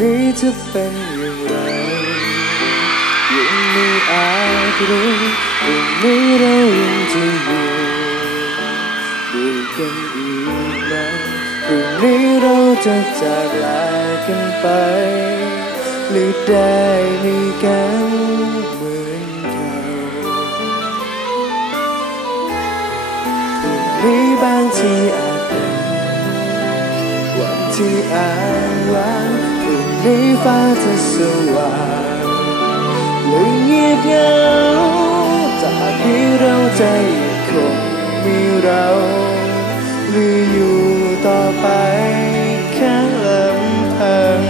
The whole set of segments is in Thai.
นี้จะเป็นอย่างไรยังไม่อาจรู้วันนี้เรายังจะอยู่ด้วยกันอีกไหมพรุ่งนี้เราจะจากลากันไปหรือได้มีกันเหมือนเก่าพรุ่งนี้บางทีอาจเป็นวันที่อ้างว้าง พรุ่งนี้ฟ้าจะสว่างหรือเงียบเหงาจากนี้เราจะยังคงมีเราหรืออยู่ต่อไปแค่ลำพัง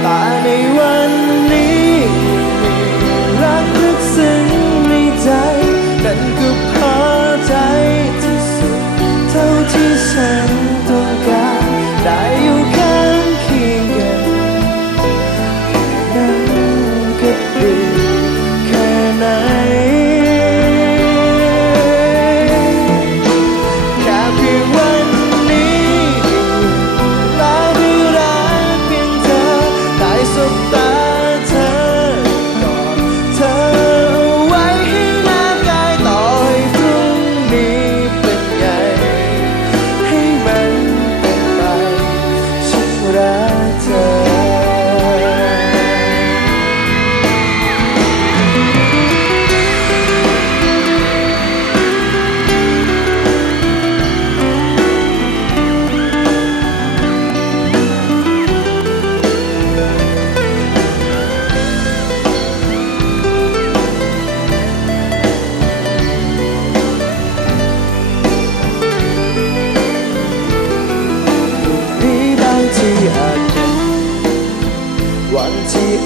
แต่ในวันนี้มีรักลึกซึ้งในใจนั่นก็พอใจที่สุดเท่าที่ฉัน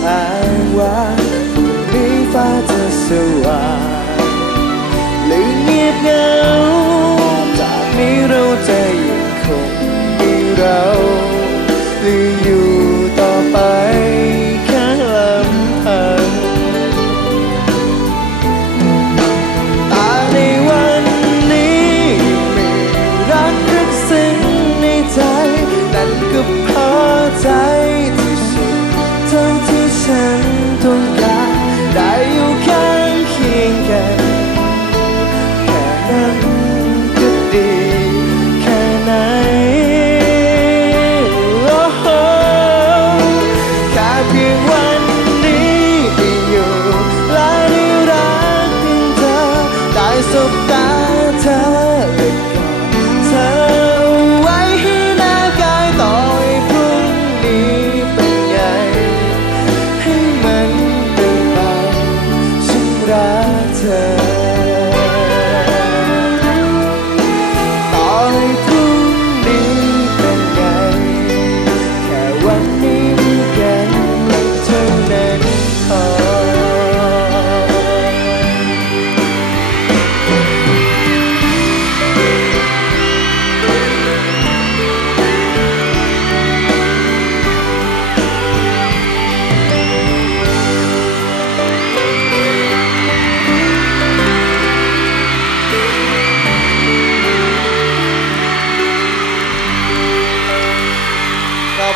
ที่อ้างว้า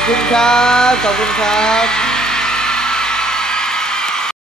คุณครับ ขอบคุณครับ